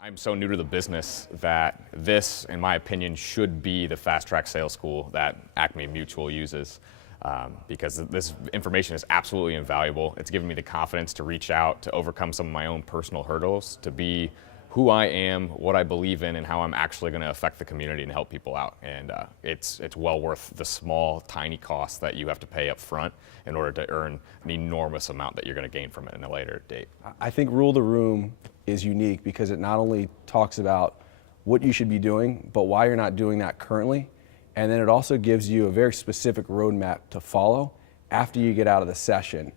I'm so new to the business that this, in my opinion, should be the fast-track sales school that Acme Mutual uses, because this information is absolutely invaluable. It's given me the confidence to reach out, to overcome some of my own personal hurdles, to be who I am, what I believe in, and how I'm actually going to affect the community and help people out. And it's well worth the small, tiny cost that you have to pay up front in order to earn an enormous amount that you're going to gain from it in a later date. I think Rule the Room is unique because it not only talks about what you should be doing, but why you're not doing that currently. And then it also gives you a very specific roadmap to follow after you get out of the session.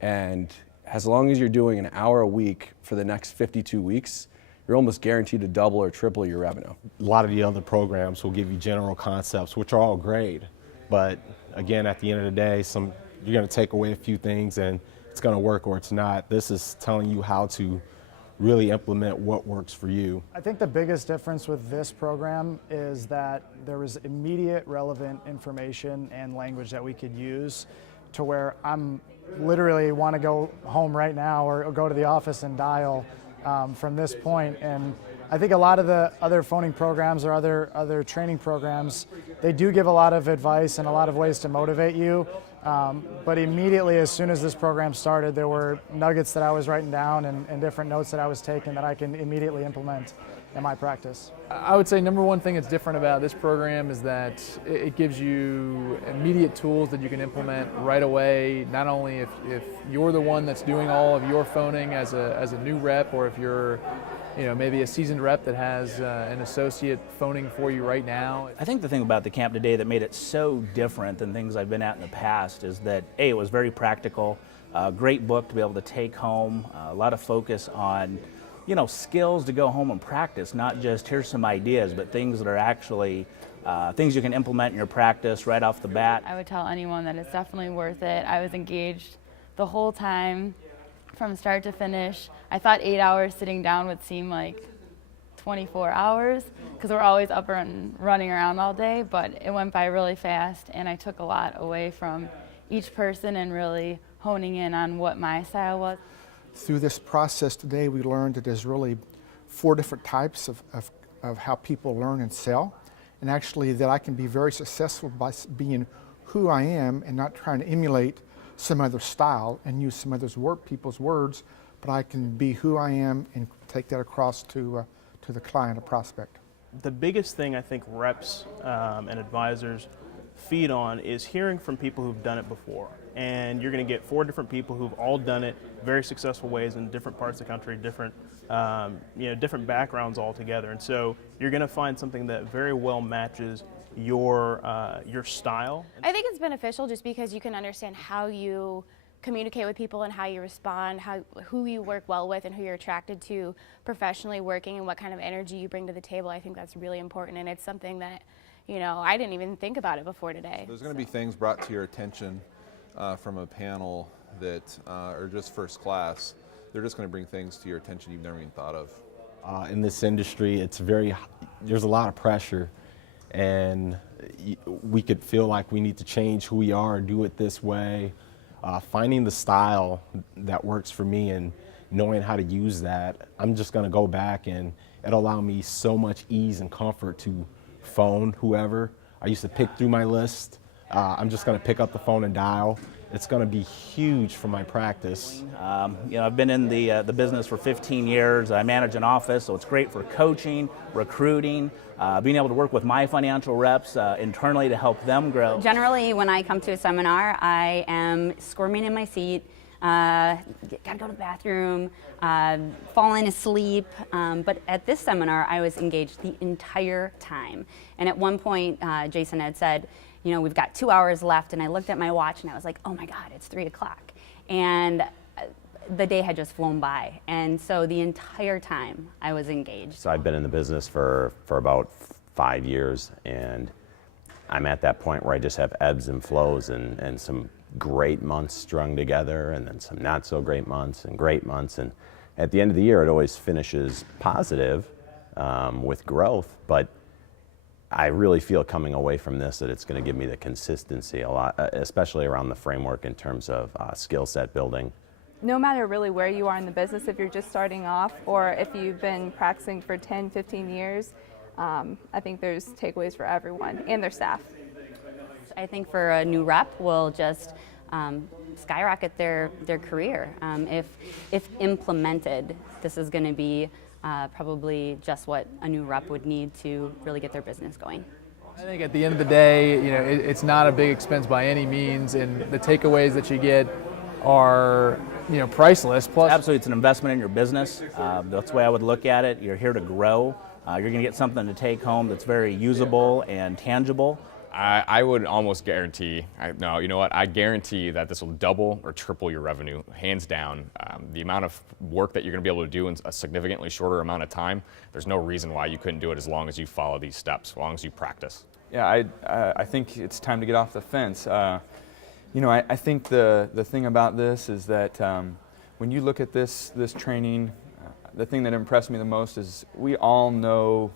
And as long as you're doing an hour a week for the next 52 weeks, you're almost guaranteed to double or triple your revenue. A lot of the other programs will give you general concepts, which are all great. But again, at the end of the day, you're going to take away a few things and it's going to work or it's not. This is telling you how to really implement what works for you. I think the biggest difference with this program is that there was immediate relevant information and language that we could use to where I'm literally want to go home right now or go to the office and dial from this point. And I think a lot of the other phoning programs or other training programs, they do give a lot of advice and a lot of ways to motivate you. But immediately, as soon as this program started, there were nuggets that I was writing down and different notes that I was taking that I can immediately implement in my practice. I would say number one thing that's different about this program is that it gives you immediate tools that you can implement right away, not only if you're the one that's doing all of your phoning as a new rep, or if you're maybe a seasoned rep that has an associate phoning for you right now. I think the thing about the camp today that made it so different than things I've been at in the past is that it was very practical, a great book to be able to take home, a lot of focus on skills to go home and practice, not just here's some ideas, but things that are actually things you can implement in your practice right off the bat. I would tell anyone that it's definitely worth it. I was engaged the whole time from start to finish. I thought 8 hours sitting down would seem like 24 hours because we're always up and running around all day, but it went by really fast and I took a lot away from each person and really honing in on what my style was. Through this process today, we learned that there's really 4 different types of how people learn and sell, and actually that I can be very successful by being who I am and not trying to emulate some other style and use some other people's words, but I can be who I am and take that across to the client or prospect. The biggest thing I think reps and advisors feed on is hearing from people who've done it before. And you're going to get 4 different people who've all done it very successful ways in different parts of the country, different backgrounds altogether. And so you're going to find something that very well matches your style. I think it's beneficial just because you can understand how you communicate with people and how you respond, who you work well with and who you're attracted to professionally working and what kind of energy you bring to the table. I think that's really important, and it's something that I didn't even think about it before today. There's going to be things brought to your attention from a panel that are just first class. They're just going to bring things to your attention you've never even thought of. In this industry, there's a lot of pressure, and we could feel like we need to change who we are and do it this way. Finding the style that works for me and knowing how to use that, I'm just going to go back and it'll allow me so much ease and comfort to phone whoever. I used to pick through my list. I'm just going to pick up the phone and dial. It's going to be huge for my practice. I've been in the business for 15 years. I manage an office, so it's great for coaching, recruiting, being able to work with my financial reps internally to help them grow. Generally, when I come to a seminar, I am squirming in my seat, gotta go to the bathroom, falling asleep. But at this seminar, I was engaged the entire time. And at one point, Jason had said, we've got 2 hours left, and I looked at my watch and I was like, oh my God, it's 3 o'clock. And the day had just flown by. And so the entire time I was engaged. So I've been in the business for about 5 years, and I'm at that point where I just have ebbs and flows and some great months strung together and then some not so great months and great months. And at the end of the year, it always finishes positive with growth, but I really feel coming away from this that it's going to give me the consistency a lot, especially around the framework in terms of skill set building. no matter really where you are in the business, if you're just starting off or if you've been practicing for 10, 15 years, I think there's takeaways for everyone and their staff. I think for a new rep will just skyrocket their career. If implemented, this is going to be probably just what a new rep would need to really get their business going. I think at the end of the day, it's not a big expense by any means, and the takeaways that you get are, priceless. Plus, absolutely, it's an investment in your business. That's the way I would look at it. You're here to grow. You're going to get something to take home that's very usable and tangible. I would almost guarantee, I guarantee that this will double or triple your revenue, hands down. The amount of work that you're going to be able to do in a significantly shorter amount of time, there's no reason why you couldn't do it as long as you follow these steps, as long as you practice. Yeah, I think it's time to get off the fence. I think the thing about this is that when you look at this training, the thing that impressed me the most is we all know,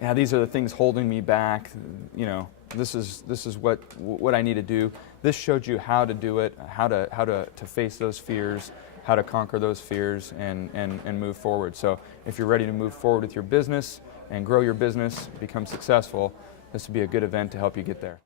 yeah, these are the things holding me back. This is what I need to do. This showed you how to do it, how to face those fears, how to conquer those fears, and move forward. So if you're ready to move forward with your business and grow your business, become successful, this would be a good event to help you get there.